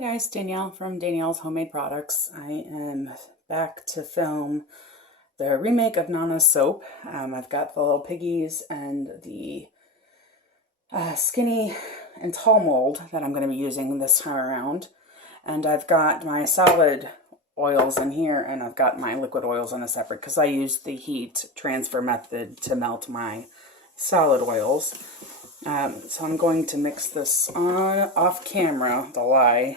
Hi guys, Danielle from Danielle's Homemade Products. I am back to film the remake of Nana's soap. I've got the little piggies and the skinny and tall mold that I'm going to be using this time around. And I've got my solid oils in here, and I've got my liquid oils in a separate because I used the heat transfer method to melt my solid oils. So I'm going to mix this on off camera, the lye,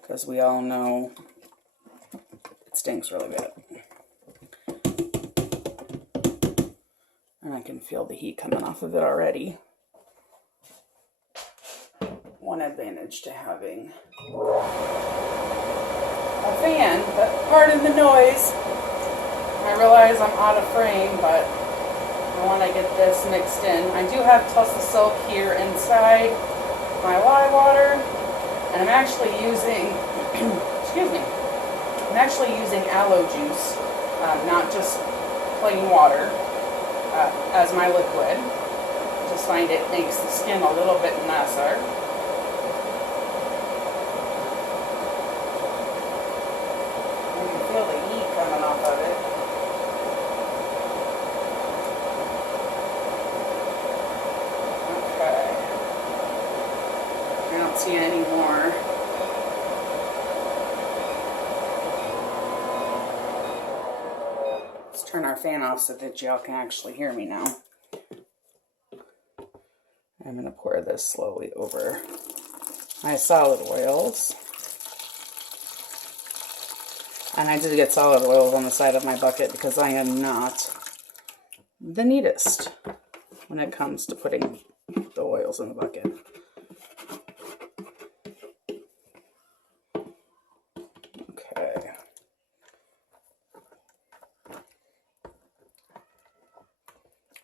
because we all know it stinks really bad. And I can feel the heat coming off of it already. One advantage to having a fan, but pardon the noise. I realize I'm out of frame, but I want to get this mixed in. I do have Tussle Silk here inside my lye water, and I'm actually using, excuse me, I'm actually using aloe juice, not just plain water, as my liquid. I just find it makes the skin a little bit nicer. You can feel the heat coming off of it. I don't see any more. Let's turn our fan off so that y'all can actually hear me now. I'm going to pour this slowly over my solid oils. And I did get solid oils on the side of my bucket because I am not the neatest when it comes to putting the oils in the bucket. Okay.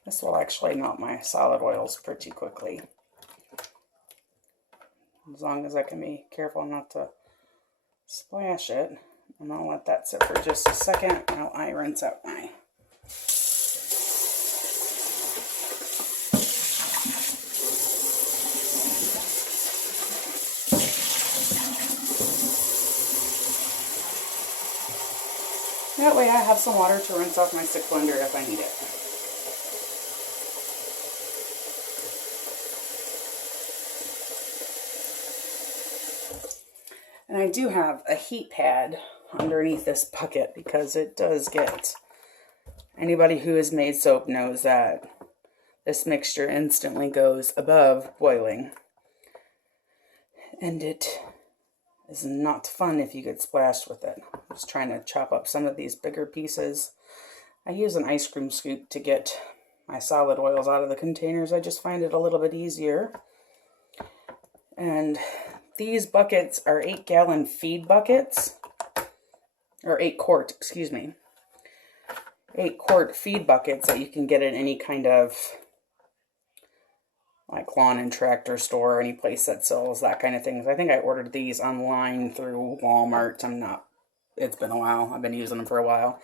This will actually melt my solid oils pretty quickly. As long as I can be careful not to splash it. And I'll let that sit for just a second while I rinse out my that way I have some water to rinse off my stick blender if I need it. And I do have a heat pad underneath this bucket because it does get, anybody who has made soap knows that this mixture instantly goes above boiling. And it is not fun if you get splashed with it. I'm just trying to chop up some of these bigger pieces. I use an ice cream scoop to get my solid oils out of the containers. I just find it a little bit easier. And these buckets are 8-gallon feed buckets, or 8-quart, excuse me. 8-quart feed buckets that you can get at any kind of like lawn and tractor store, or any place that sells that kind of things. I think I ordered these online through Walmart. It's been a while. I've been using them for a while.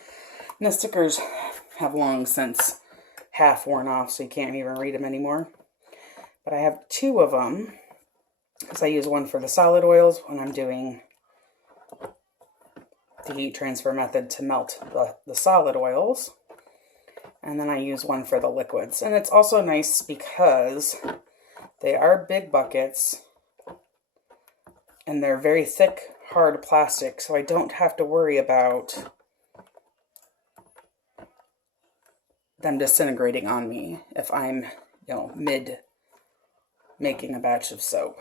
And the stickers have long since half worn off, so you can't even read them anymore. But I have 2 of them, because I use one for the solid oils when I'm doing the heat transfer method to melt the solid oils. And then I use one for the liquids. And it's also nice because they are big buckets and they're very thick, hard plastic, so I don't have to worry about them disintegrating on me if I'm, mid making a batch of soap.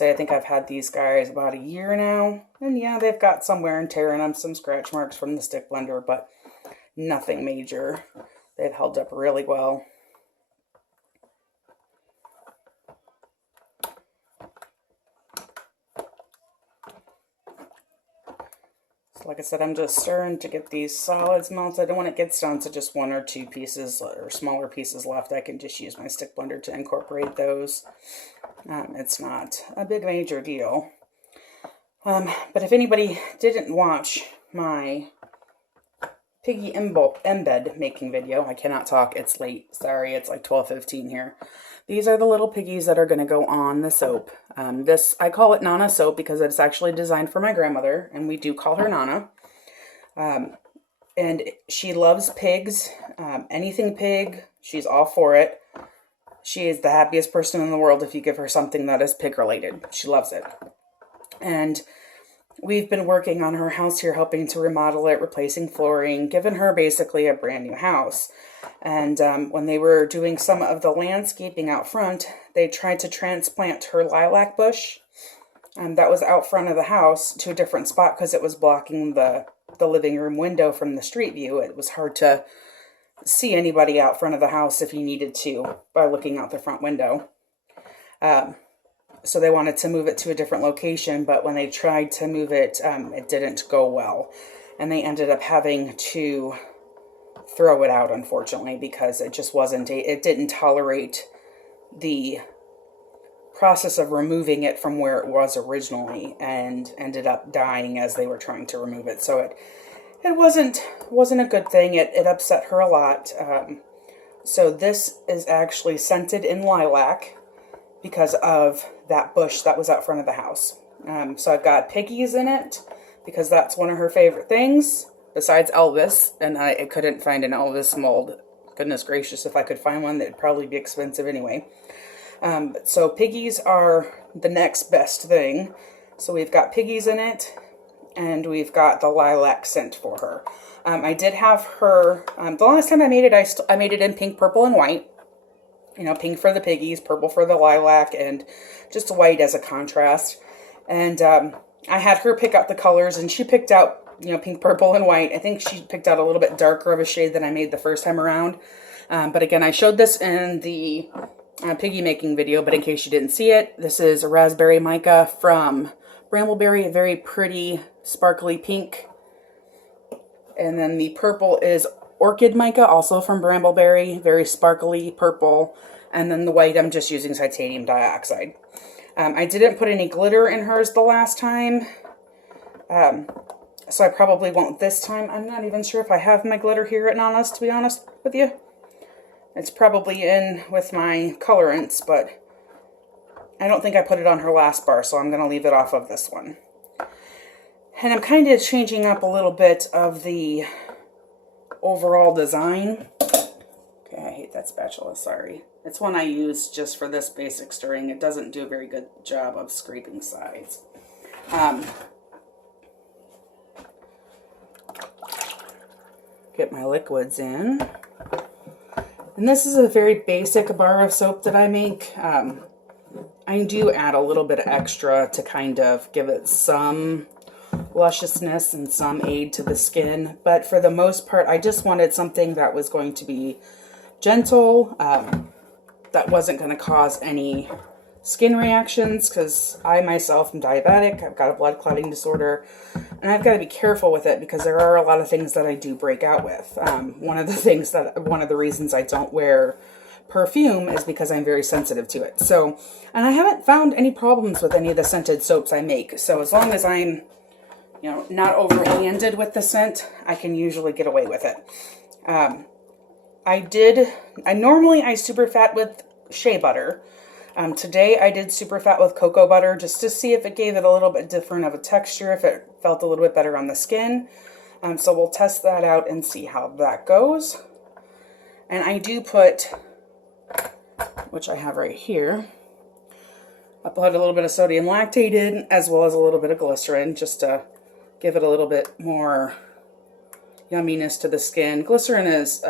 I think I've had these guys about a year now, and yeah, they've got some wear and tear in them, some scratch marks from the stick blender, but nothing major. They've held up really well. So like I said, I'm just stirring to get these solids melted, and when it gets down to just 1 or 2 pieces or smaller pieces left, I can just use my stick blender to incorporate those. It's not a big major deal. But if anybody didn't watch my piggy embed making video. I cannot talk. It's late. Sorry, it's like 12:15 here. These are the little piggies that are going to go on the soap. I call it Nana soap because it's actually designed for my grandmother, and we do call her Nana. And she loves pigs. Anything pig, she's all for it. She is the happiest person in the world if you give her something that is pig related. She loves it. And we've been working on her house here, helping to remodel it, replacing flooring, giving her basically a brand new house. And when they were doing some of the landscaping out front, they tried to transplant her lilac bush that was out front of the house to a different spot because it was blocking the living room window from the street view. It was hard to see anybody out front of the house if you needed to by looking out the front window. So they wanted to move it to a different location, but when they tried to move it, it didn't go well. And they ended up having to throw it out, unfortunately, because it just it didn't tolerate the process of removing it from where it was originally, and ended up dying as they were trying to remove it. So it wasn't a good thing. It upset her a lot. So this is actually scented in lilac because of that bush that was out front of the house. So I've got piggies in it because that's one of her favorite things besides Elvis, and I couldn't find an Elvis mold. Goodness gracious, if I could find one, that'd probably be expensive anyway. So piggies are the next best thing. So we've got piggies in it, and we've got the lilac scent for her. I did have her, the last time I made it, I made it in pink, purple, and white. You know, pink for the piggies, purple for the lilac, and just white as a contrast. And I had her pick out the colors, and she picked out, pink, purple, and white. I think she picked out a little bit darker of a shade than I made the first time around. But again, I showed this in the piggy making video, but in case you didn't see it, this is a raspberry mica from Brambleberry, a very pretty sparkly pink. And then the purple is orchid mica, also from Brambleberry, very sparkly purple. And then the white, I'm just using titanium dioxide. I didn't put any glitter in hers the last time, so I probably won't this time. I'm not even sure if I have my glitter here at Nana's, to be honest with you. It's probably in with my colorants, but I don't think I put it on her last bar, so I'm going to leave it off of this one. And I'm kind of changing up a little bit of the overall design. Okay, I hate that spatula, sorry. It's one I use just for this basic stirring. It doesn't do a very good job of scraping sides. Get my liquids in. And this is a very basic bar of soap that I make. I do add a little bit of extra to kind of give it some lusciousness and some aid to the skin. But for the most part, I just wanted something that was going to be gentle, that wasn't going to cause any skin reactions, because I myself am diabetic. I've got a blood clotting disorder, and I've got to be careful with it because there are a lot of things that I do break out with. One of the reasons I don't wear perfume is because I'm very sensitive to it. So, and I haven't found any problems with any of the scented soaps I make. So as long as I'm, not overhanded with the scent, I can usually get away with it. I normally super fat with shea butter. Today I did super fat with cocoa butter just to see if it gave it a little bit different of a texture, if it felt a little bit better on the skin. So we'll test that out and see how that goes. And I do put, which I have right here, I put a little bit of sodium lactate in, as well as a little bit of glycerin, just to give it a little bit more yumminess to the skin. Glycerin is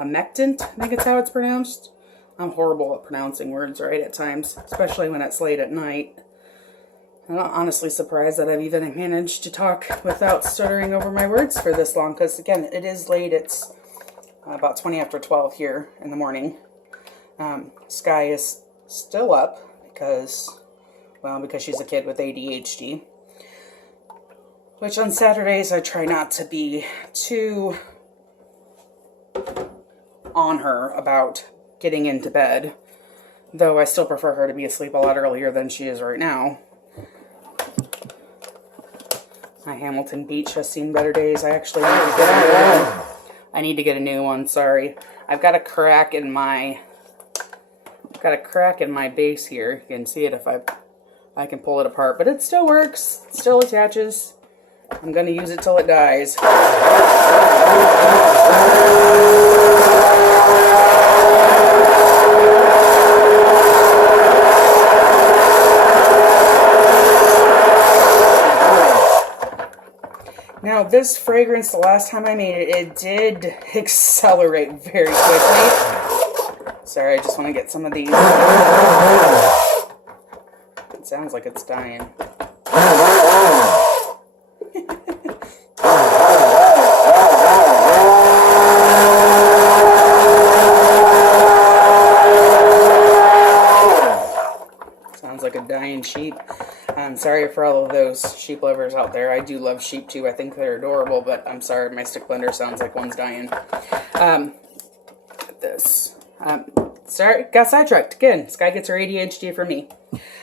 humectant, I think it's how it's pronounced. I'm horrible at pronouncing words right at times, especially when it's late at night. I'm honestly surprised that I've even managed to talk without stuttering over my words for this long, because again, it is late. It's about 20 after 12 here in the morning. Sky is still up because she's a kid with ADHD. Which on Saturdays I try not to be too on her about getting into bed, though I still prefer her to be asleep a lot earlier than she is right now. My Hamilton Beach has seen better days. I actually need to get a new one. Sorry. I've got a crack in my base here. You can see it if I can pull it apart, but it still works. It still attaches. I'm going to use it till it dies. Now this fragrance, the last time I made it, it did accelerate very quickly. Sorry, I just want to get some of these. It sounds like it's dying. Sounds like a dying sheep. I'm sorry for all of those sheep lovers out there. I do love sheep too. I think they're adorable, but I'm sorry, my stick blender sounds like one's dying. Sorry, got sidetracked again. Sky gets her ADHD for me.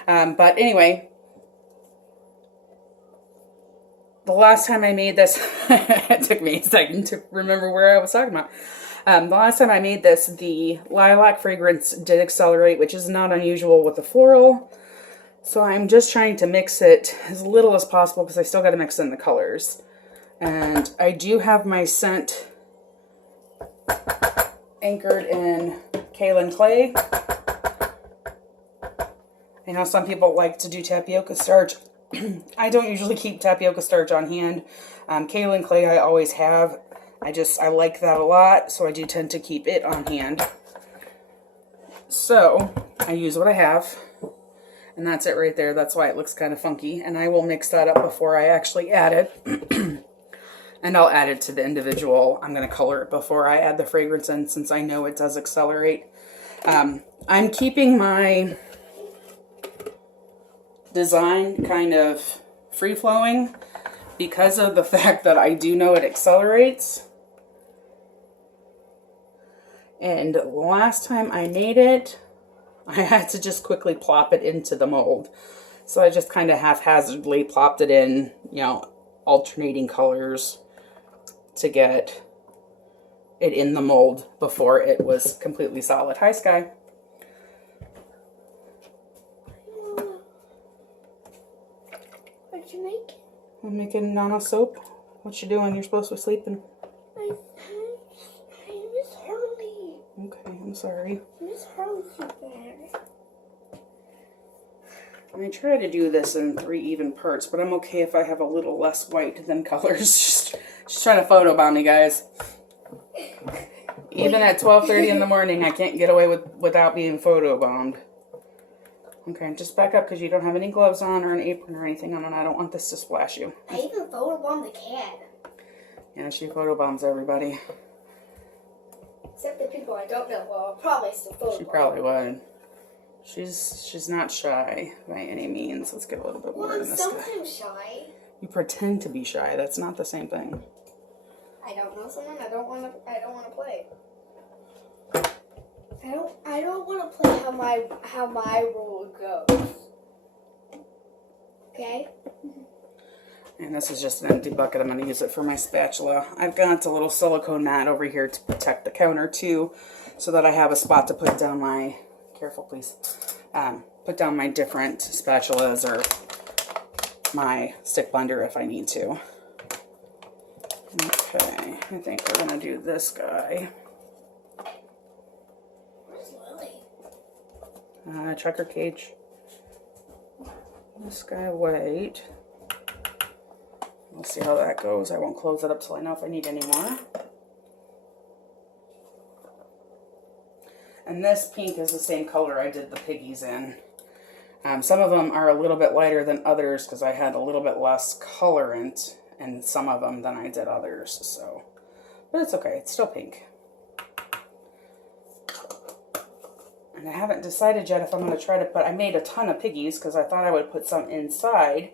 But anyway, the last time I made this, it took me a second to remember where I was talking about. The last time I made this, the lilac fragrance did accelerate, which is not unusual with the floral. So I'm just trying to mix it as little as possible because I still got to mix in the colors. And I do have my scent anchored in kaolin clay. I know some people like to do tapioca starch. I don't usually keep tapioca starch on hand. Kaolin clay I always have. I like that a lot, so I do tend to keep it on hand. So I use what I have. And that's it right there. That's why it looks kind of funky. And I will mix that up before I actually add it. And I'll add it to the individual. I'm going to color it before I add the fragrance in, since I know it does accelerate. I'm keeping my design kind of free-flowing because of the fact that I do know it accelerates. And last time I made it, I had to just quickly plop it into the mold. So I just kind of haphazardly plopped it in, you know, alternating colors to get it in the mold before it was completely solid. Hi, Sky. What you making? I'm making Nana soap. What you doing? You're supposed to be sleeping. I miss Harley. Okay, I'm sorry. Miss Harley so bad. I try to do this in 3 even parts, but I'm okay if I have a little less white than colors. Just trying to photobomb me, guys. Even at 12:30 in the morning, I can't get away without being photobombed. Okay, just back up because you don't have any gloves on or an apron or anything on, and I don't want this to splash you. I even photobombed the cat. Yeah, she photobombs everybody. Except the people I don't know. Well, I'll probably still photobomb. She probably would. She's not shy by any means. Let's get a little bit more in I'm this. sometimes shy. You pretend to be shy. That's not the same thing. I don't know someone. I don't want to play. I don't want to play how my role goes. Okay. And this is just an empty bucket. I'm going to use it for my spatula. I've got a little silicone mat over here to protect the counter too, so that I have a spot to put down my, careful please, put down my different spatulas or my stick blender if I need to. Okay, I think we're going to do this guy. Where's Lily? Checker cage. This guy, wait. We'll see how that goes. I won't close it up till I know if I need any more. And this pink is the same color I did the piggies in. Some of them are a little bit lighter than others because I had a little bit less colorant in some of them than I did others. So, but it's okay. It's still pink. And I haven't decided yet if I'm going to try to put, I made a ton of piggies because I thought I would put some inside.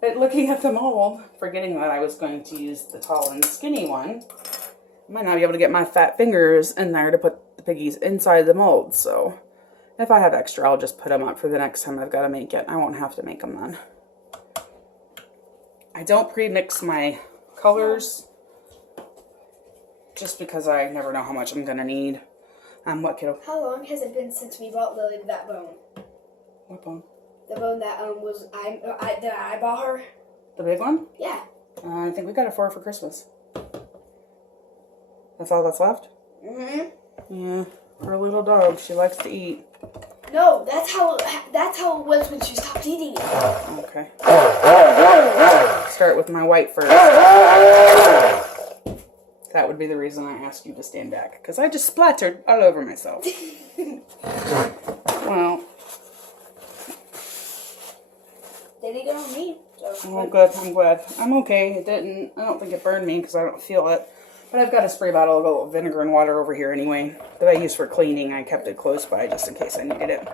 But looking at the mold, forgetting that I was going to use the tall and skinny one, I might not be able to get my fat fingers in there to put the piggies inside the mold. So if I have extra, I'll just put them up for the next time I've got to make it. I won't have to make them then. I don't pre-mix my colors just because I never know how much I'm gonna need. What, kiddo? How long has it been since we bought Lily that bone? What bone? The bone that that I bought her. The big one? Yeah. I think we got it for her for Christmas. That's all that's left? Mhm. Yeah, her little dog. She likes to eat. No, that's how it was when she stopped eating it. Okay. Start with my white first. That would be the reason I asked you to stand back, because I just splattered all over myself. Well. Didn't get on me. So. Oh, good. I'm glad. I'm okay. It didn't. I don't think it burned me because I don't feel it. But I've got a spray bottle of vinegar and water over here anyway that I use for cleaning. I kept it close by just in case I needed it.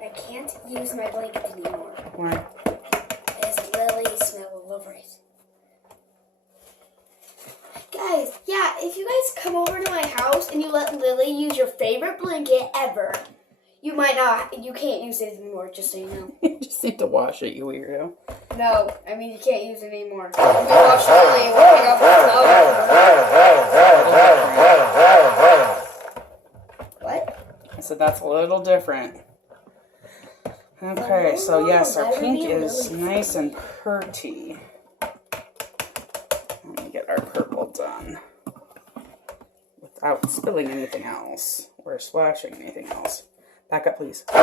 I can't use my blanket anymore. Why? There's lily smell all over it. Guys, yeah, if you guys come over to my house and you let Lily use your favorite blanket ever, you can't use it anymore, just so you know. You just need to wash it, you weirdo. No, I mean you can't use it anymore. We wash Lily and we pick up the What? I said that's a little different. Okay, so yes, our pink is nice and pretty. Let me get our purple done without spilling anything else or splashing anything else. Back up, please. Oh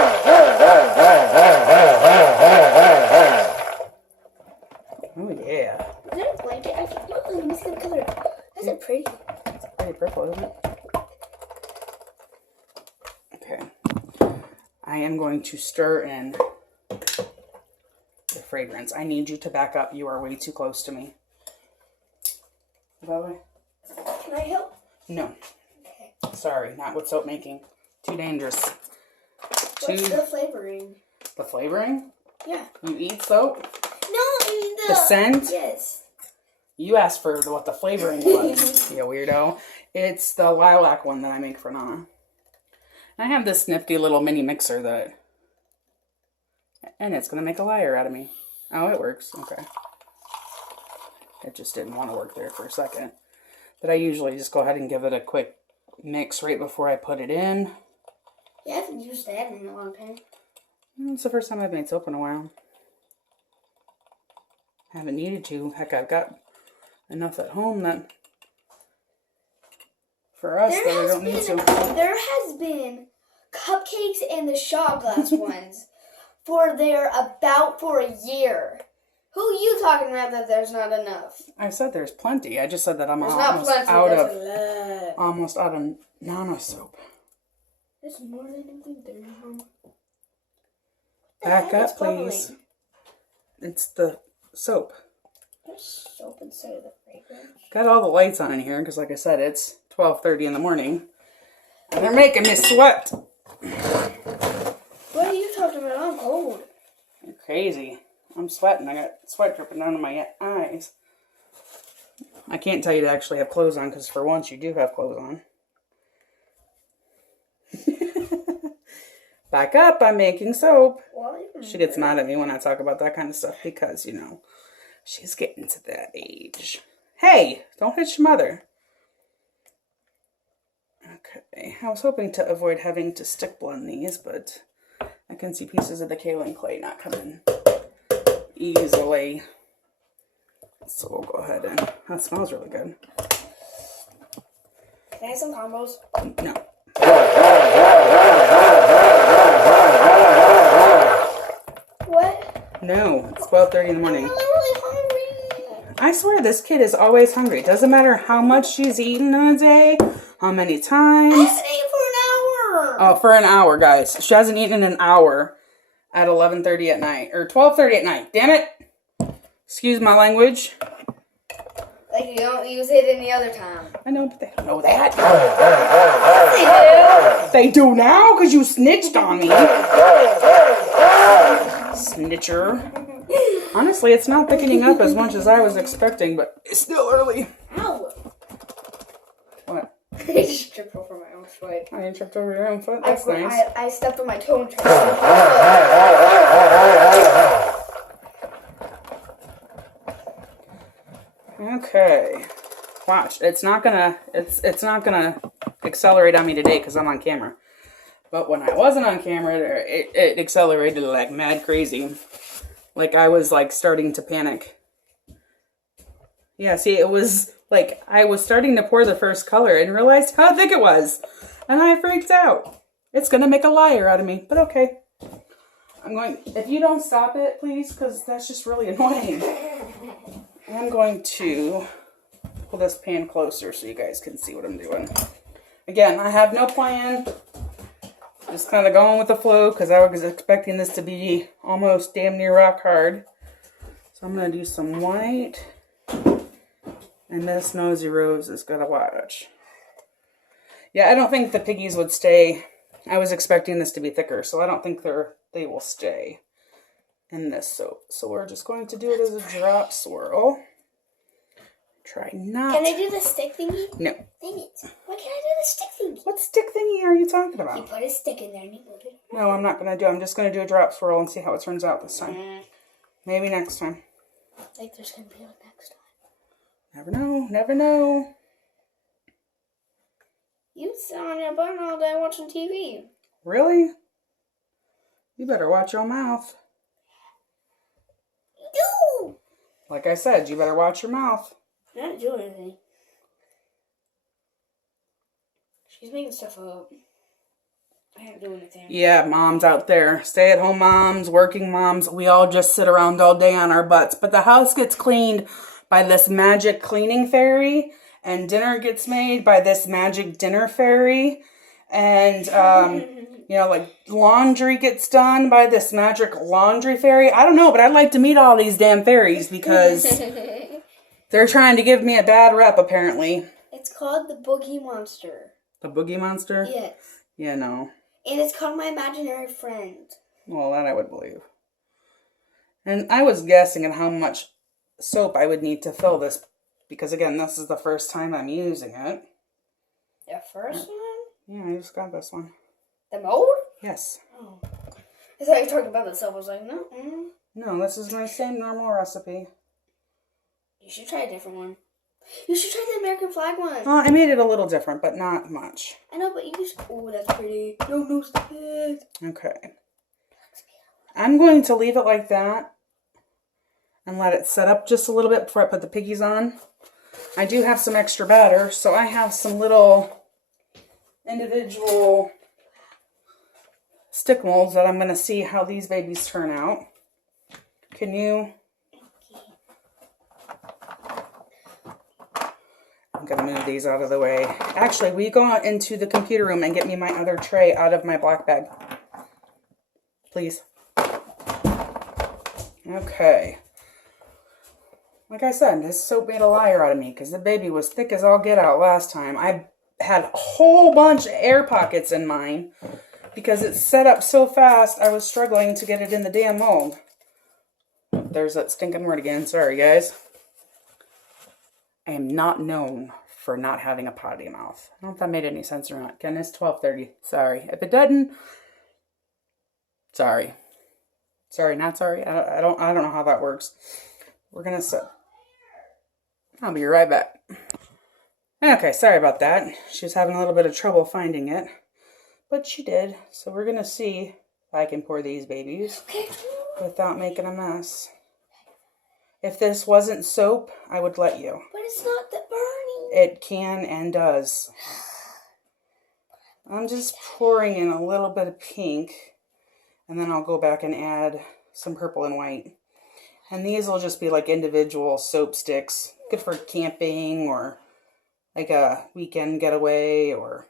yeah. Is that a blanket? Look, let me see the color. That's it pretty. It's pretty purple, isn't it? Okay. I am going to stir in the fragrance. I need you to back up. You are way too close to me. That way? Can I help? No. Okay. Sorry, not with soap making. Too dangerous. What's the flavoring? The flavoring? Yeah. You eat soap? No, I mean The scent? Yes. You asked for what the flavoring was, you weirdo. It's the lilac one that I make for Nana. I have this nifty little mini mixer and it's going to make a liar out of me. Oh, it works. Okay. It just didn't want to work there for a second. But I usually just go ahead and give it a quick mix right before I put it in. You haven't used that in a long time. It's the first time I've made soap in a while. I haven't needed to. Heck, I've got enough at home that for us that I don't need to. There has been cupcakes and the shot glass ones for a year. Who are you talking about that there's not enough? I said there's plenty. I just said that I'm There's almost out of Nana soap. There's more than you think there is. Back up, please. It's the soap. There's soap instead of the fragrance. Got all the lights on in here because, like I said, it's 12:30 in the morning. And they're making me sweat. What are you talking about? I'm cold. You're crazy. I'm sweating. I got sweat dripping down to my eyes. I can't tell you to actually have clothes on because for once you do have clothes on. Back up. I'm making soap. She gets mad at me when I talk about that kind of stuff because, you know, she's getting to that age. Hey, don't hit your mother. Okay, I was hoping to avoid having to stick blend these, but I can see pieces of the kaolin clay not coming easily. So we'll go ahead and, that smells really good. Can I have some combos? No. What? No, it's 12:30 in the morning. I'm really hungry. I swear this kid is always hungry. Doesn't matter how much she's eaten in a day, how many times. I haven't eaten for an hour. Oh, for an hour, guys. She hasn't eaten in an hour at 11:30 at night. Or 12:30 at night. Damn it. Excuse my language. Like you don't use it any other time. I know, but they don't know that. They They do now because you snitched on me. Snitcher. Honestly, it's not thickening up as much as I was expecting, but it's still early. do. Ow. What? I just tripped over my own foot. Oh, you tripped over your own foot? That's nice. I stepped on my toe and tripped. Okay. Watch. It's not gonna accelerate on me today because I'm on camera. But when I wasn't on camera, it accelerated like mad crazy. Like I was like starting to panic. Yeah, see, it was like I was starting to pour the first color and realized how thick it was. And I freaked out. It's going to make a liar out of me, but okay. If you don't stop it, please, because that's just really annoying. I'm going to pull this pan closer so you guys can see what I'm doing. Again, I have no plan. Just kind of going with the flow because I was expecting this to be almost damn near rock hard. So I'm going to do some white. And Miss Nosy Rose is going to watch. Yeah, I don't think the piggies would stay. I was expecting this to be thicker, so I don't think they will stay in this soap. So we're just going to do it as a drop swirl. Try not. Can I do the stick thingy? No. Dang it. Why can't I do the stick thingy? What stick thingy are you talking You about? put a stick in there and you move it. No, I'm not going to do it. I'm just going to do a drop swirl and see how it turns out this time. Maybe next time. Like there's going to be a next time. Never know. Never know. You sit on your button all day watching TV. Really? You better watch your mouth. You Like I said, you better watch your mouth. do! I'm not doing anything. She's making stuff up. I can't do anything. Yeah, moms out there, stay-at-home moms, working moms, we all just sit around all day on our butts. But the house gets cleaned by this magic cleaning fairy, and dinner gets made by this magic dinner fairy, and you know, like laundry gets done by this magic laundry fairy. I don't know, but I'd like to meet all these damn fairies because they're trying to give me a bad rep, apparently. It's called the Boogie Monster. The Boogie Monster? Yes. Yeah, no. And it's called my imaginary friend. Well, that I would believe. And I was guessing at how much soap I would need to fill this, because again, this is the first time I'm using it. The first one? Yeah, I just got this one. The mold? Yes. Oh. I thought you were talking about the soap. I was like, no. No, this is my same normal recipe. You should try a different one. You should try the American flag one. Well, I made it a little different, but not much. I know, but you just... Oh, that's pretty. No, stop it. Okay. I'm going to leave it like that and let it set up just a little bit before I put the piggies on. I do have some extra batter, so I have some little individual stick molds that I'm going to see how these babies turn out. Can you... I'm going to move these out of the way. Actually, will you go out into the computer room and get me my other tray out of my black bag? Please. Okay. Like I said, this soap made a liar out of me because the baby was thick as all get out last time. I had a whole bunch of air pockets in mine because it's set up so fast I was struggling to get it in the damn mold. There's that stinking word again. Sorry, guys. I am not known for not having a potty mouth. I don't know if that made any sense or not. Again, it's 12:30. Sorry. If it doesn't, sorry. Sorry, not sorry. I don't know how that works. We're gonna set. I'll be right back. Okay, sorry about that. She was having a little bit of trouble finding it, but she did. So we're gonna see if I can pour these babies without making a mess. If this wasn't soap, I would let you. But it's not the burning. It can and does. I'm just pouring in a little bit of pink, and then I'll go back and add some purple and white. And these will just be like individual soap sticks. Good for camping or like a weekend getaway or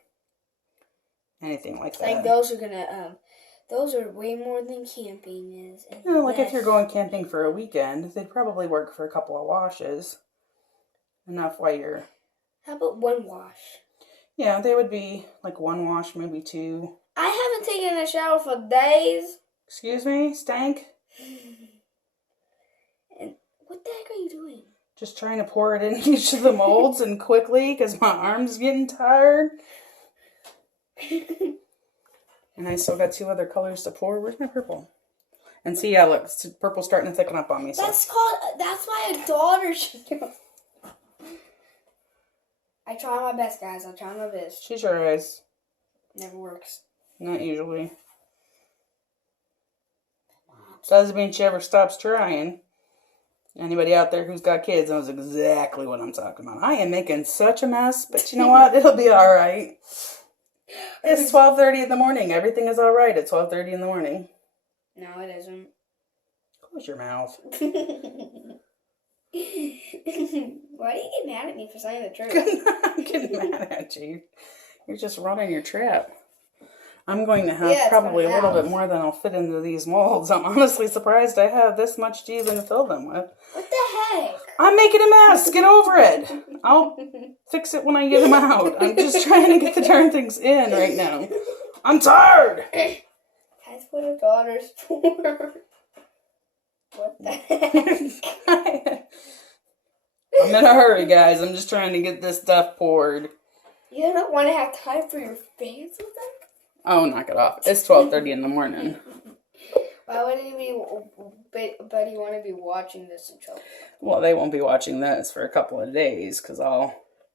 anything like that. Like those are gonna, those are way more than camping is. You know, like if you're going camping for a weekend, they'd probably work for a couple of washes. Enough while you're... How about one wash? Yeah, they would be like one wash, maybe two. I haven't taken a shower for days. Excuse me, stank? And what the heck are you doing? Just trying to pour it in each of the molds and quickly because my arm's getting tired. And I still got two other colors to pour. Where's my purple? And see, yeah, look, purple's starting to thicken up on me. So. That's my daughter should do. I try my best, guys. I try my best. She tries. Never works. Not usually. Doesn't mean she ever stops trying. Anybody out there who's got kids knows exactly what I'm talking about. I am making such a mess, but you know what? It'll be all right. It's 12:30 in the morning. Everything is all right at 12:30 in the morning. No, it isn't. Close your mouth. Why do you get mad at me for saying the truth? I'm getting mad at you. You're just running your trap. I'm going to have probably a little bit more than I'll fit into these molds. I'm honestly surprised I have this much to even fill them with. What the heck? I'm making a mess. Get over it. I'll fix it when I get them out. I'm just trying to get the darn things in right now. I'm tired. That's what a daughter's for. What the heck? I'm in a hurry, guys. I'm just trying to get this stuff poured. You don't want to have time for your fans with them? Oh, knock it off. It's 12:30 in the morning. Why would anybody want to be watching this until? Well, they won't be watching this for a couple of days because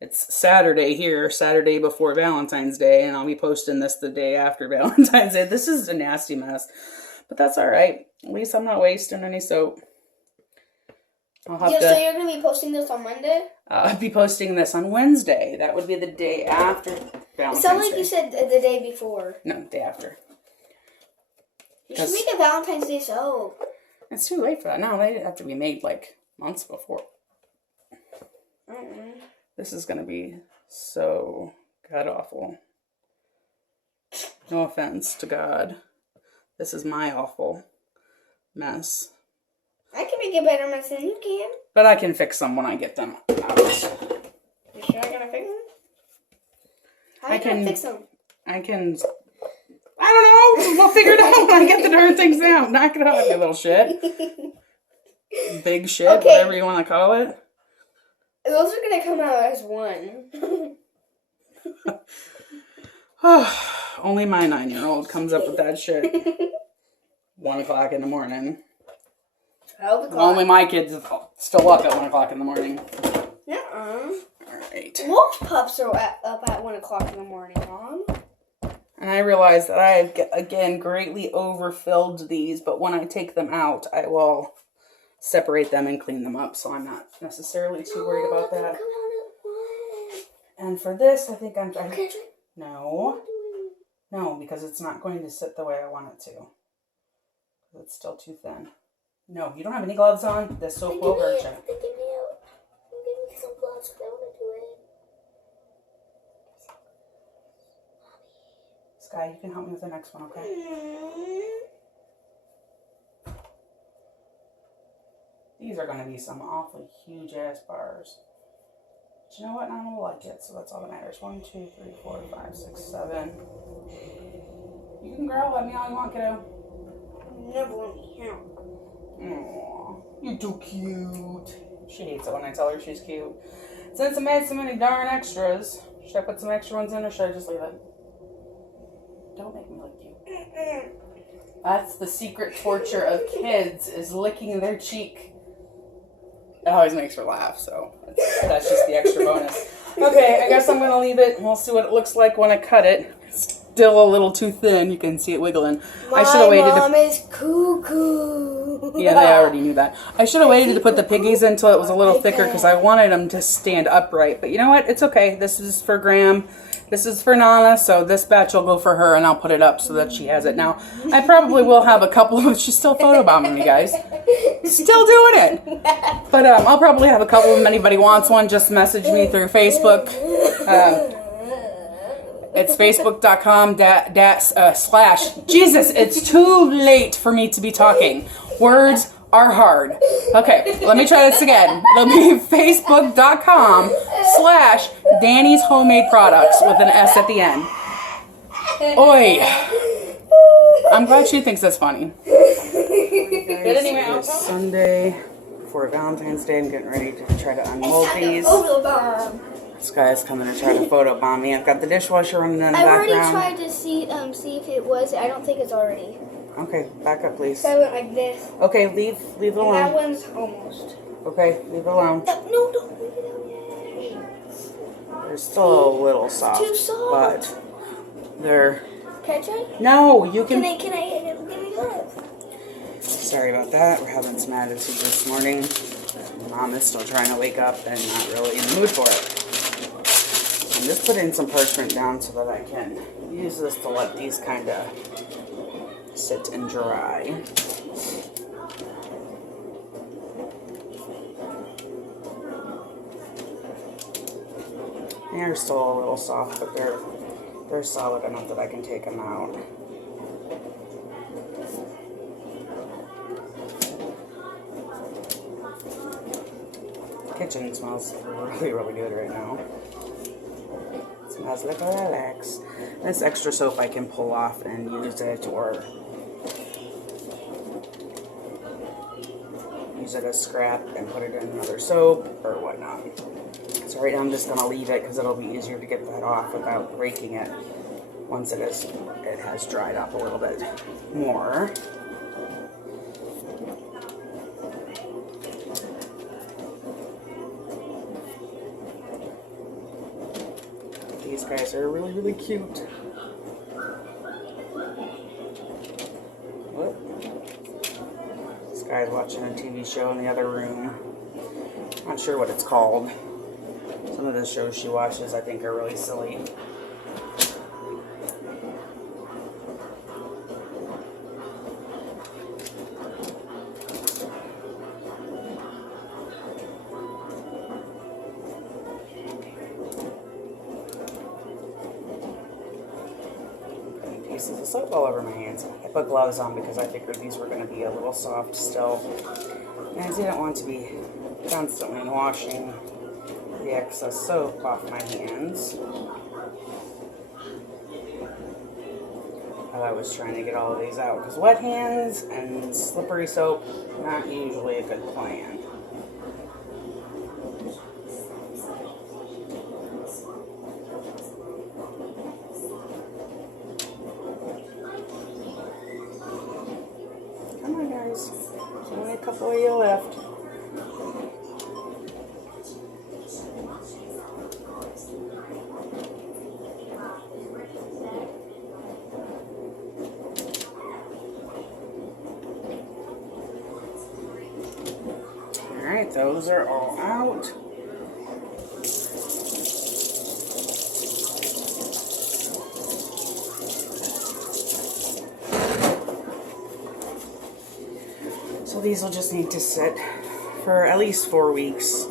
it's Saturday here, Saturday before Valentine's Day, and I'll be posting this the day after Valentine's Day. This is a nasty mess, but that's all right. At least I'm not wasting any soap. So you're going to be posting this on Monday? I'll be posting this on Wednesday. That would be the day after Valentine's Day. It sounded like you said the day before. No, the day after. You should make a Valentine's Day soap. It's too late for that. No, they have to be made like months before. This is going to be so god-awful. No offense to God. This is my awful mess. I can make a better mess than you can. But I can fix them when I get them out. You sure I'm going to fix them? How are you going to fix them? I don't know. We'll figure it out when I get the darn things out. Knock it off, you little shit. Big shit, whatever you want to call it. Those are going to come out as one. Only my 9-year-old comes up with that shit. 1 o'clock in the morning. 12 o'clock. Only my kids still up at 1 o'clock in the morning. Alright. Most pups are up at 1 o'clock in the morning, Mom. And I realize that I have, again, greatly overfilled these, but when I take them out, I will separate them and clean them up, so I'm not necessarily too worried about that. And for this, I think No, because it's not going to sit the way I want it to. It's still too thin. No, you don't have any gloves on? This soap will hurt you. Give me some gloves if I want to do it. Sky, you can help me with the next one, okay? These are going to be some awfully huge-ass bars. But you know what? Nana will like it, so that's all that matters. 1, 2, 3, 4, 5, 6, 7. You can growl at me all you want, kiddo. Never let me help. Aww, you're too cute. She hates it when I tell her she's cute. Since I made so many darn extras, should I put some extra ones in or should I just leave it? Don't make me lick you. That's the secret torture of kids, is licking their cheek. It always makes her laugh, so that's just the extra bonus. Okay, I guess I'm going to leave it. We'll see what it looks like when I cut it. Still a little too thin. You can see it wiggling. I should have waited. My mom is cuckoo. Yeah, they already knew that. I should have waited to put the piggies in until it was a little thicker because I wanted them to stand upright. But you know what? It's okay. This is for Graham. This is for Nana. So this batch will go for her, and I'll put it up so that she has it. Now, I probably will have a couple of... She's still photobombing me, guys. Still doing it. But I'll probably have a couple of them. Anybody wants one, just message me through Facebook. It's facebook.com / Jesus, it's too late for me to be talking. Words are hard. Okay, let me try this again. It'll be facebook.com / Danny's Homemade Products with an S at the end. Oi. I'm glad she thinks that's funny. But anyway, it's Sunday before Valentine's Day. I'm getting ready to try to unmold these. This guy's coming to try to photobomb me. I've got the dishwasher running in the background. I already tried to see if it was. I don't think it's already. Okay, back up, please. So I went like this. Okay, leave it alone. And that one's almost. Okay, leave it alone. No, don't leave it out yet. There They're still a little soft. Too soft. But they're... Can I try? No, you can... Can I give me this? Sorry about that. We're having some attitude this morning. Mom is still trying to wake up and not really in the mood for it. I'm just putting some parchment down so that I can use this to let these kind of sit and dry. They're still a little soft, but they're solid enough that I can take them out. The kitchen smells really, really good right now. It smells like a relax. This extra soap I can pull off and use it, or use it as scrap and put it in another soap or whatnot. So right now I'm just going to leave it because it'll be easier to get that off without breaking it once it has dried up a little bit more. These guys are really, really cute. Whoop. This guy's watching a TV show in the other room. Not sure what it's called. Some of the shows she watches I think are really silly. Pieces of soap all over my hands. I put gloves on because I figured these were going to be a little soft still. And I didn't want to be constantly washing the excess soap off my hands. I was trying to get all of these out because wet hands and slippery soap, not usually a good plan. Come on guys, there's only a couple of you left. Alright, those are all out. So these will just need to sit for at least 4 weeks,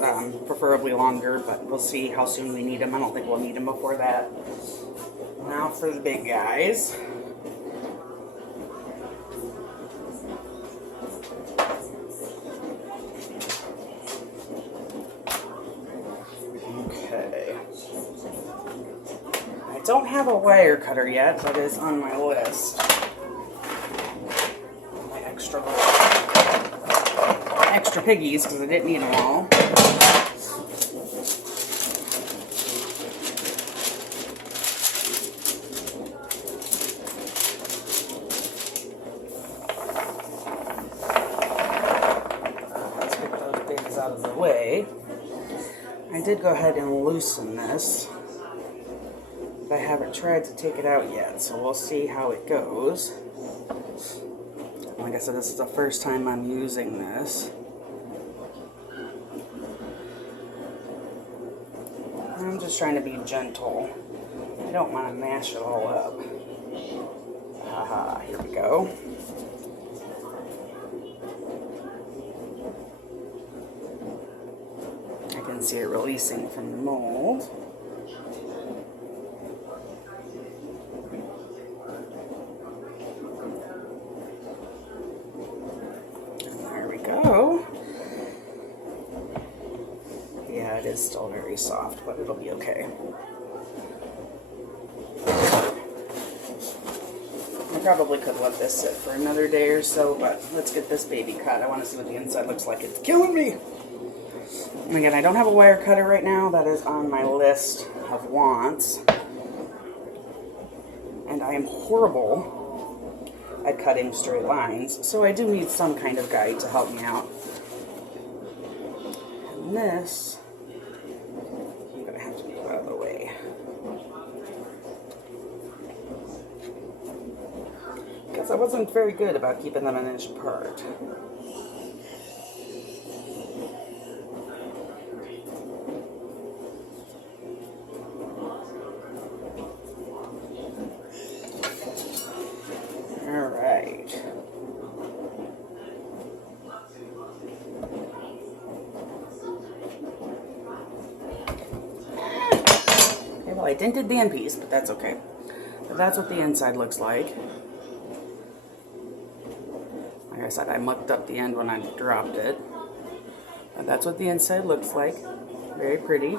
preferably longer, but we'll see how soon we need them. I don't think we'll need them before that. Now for the big guys. Okay. I don't have a wire cutter yet, but it's on my list. My extra piggies, because I didn't need them all. Let's get those babies out of the way. I did go ahead and loosen this, but I haven't tried to take it out yet, so we'll see how it goes. Like I said, this is the first time I'm using this. I'm just trying to be gentle. I don't want to mash it all up. Haha, here we go. I can see it releasing from the mold. There we go. Yeah, it is still very soft, but it'll be okay. I probably could let this sit for another day or so, but let's get this baby cut. I want to see what the inside looks like. It's killing me! And again, I don't have a wire cutter right now. That is on my list of wants. And I am horrible at cutting straight lines, so I do need some kind of guide to help me out. And this, I'm going to have to move out of the way. guess I wasn't very good about keeping them an inch apart. All right. Okay, well, I dented the end piece, but that's okay. But that's what the inside looks like. Like I said, I mucked up the end when I dropped it. But that's what the inside looks like. Very pretty.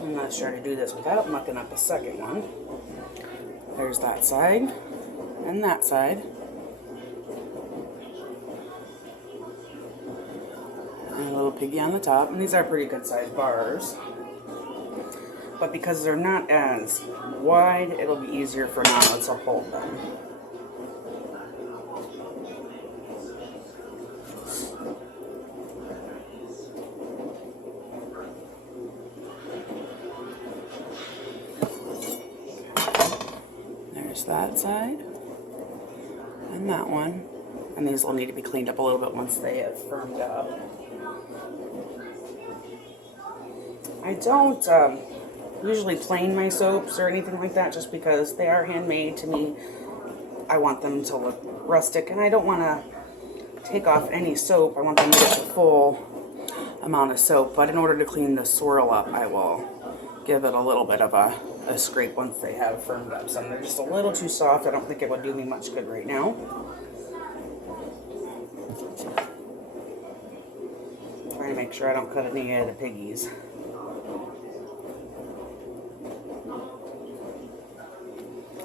And let's try to do this without mucking up a second one. There's that side and that side. And a little piggy on the top. And these are pretty good sized bars. But because they're not as wide, it'll be easier for Nana to hold them. There's that side and that one. And these will need to be cleaned up a little bit once they have firmed up. I don't usually plane my soaps or anything like that just because they are handmade to me. I want them to look rustic and I don't want to take off any soap. I want them to get the full amount of soap, but in order to clean the swirl up, I will give it a little bit of a scrape once they have firmed up. Some they're just a little too soft. I don't think it would do me much good right now. Trying to make sure I don't cut any of the piggies.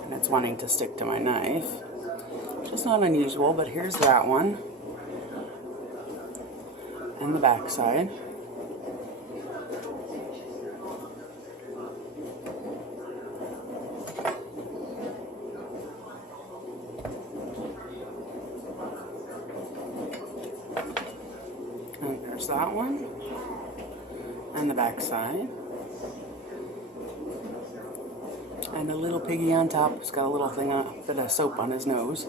And it's wanting to stick to my knife, which is not unusual, but here's that one. And the back side. And there's that one. And the back side. And a little piggy on top. It's got a little thing, a bit of soap on his nose.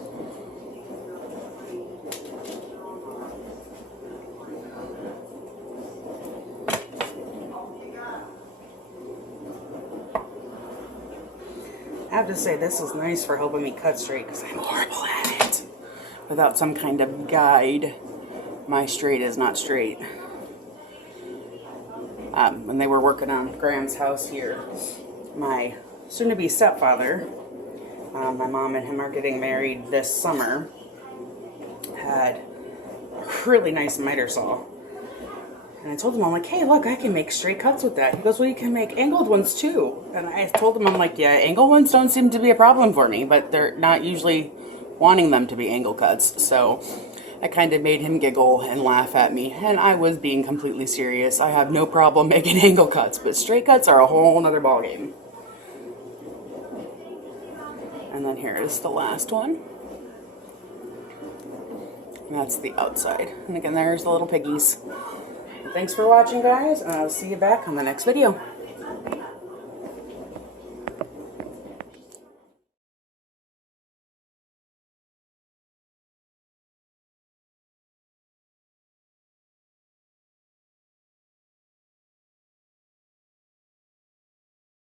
I have to say, this is nice for helping me cut straight because I'm horrible at it. Without some kind of guide, my straight is not straight. When they were working on Graham's house here, my soon-to-be stepfather, my mom and him are getting married this summer, had a really nice miter saw. And I told him, I'm like, hey, look, I can make straight cuts with that. He goes, well, you can make angled ones too. And I told him, I'm like, yeah, angled ones don't seem to be a problem for me, but they're not usually wanting them to be angle cuts. So I kind of made him giggle and laugh at me. And I was being completely serious. I have no problem making angle cuts, but straight cuts are a whole nother ballgame. And then here is the last one. And that's the outside. And again, there's the little piggies. Thanks for watching, guys, and I'll see you back on the next video.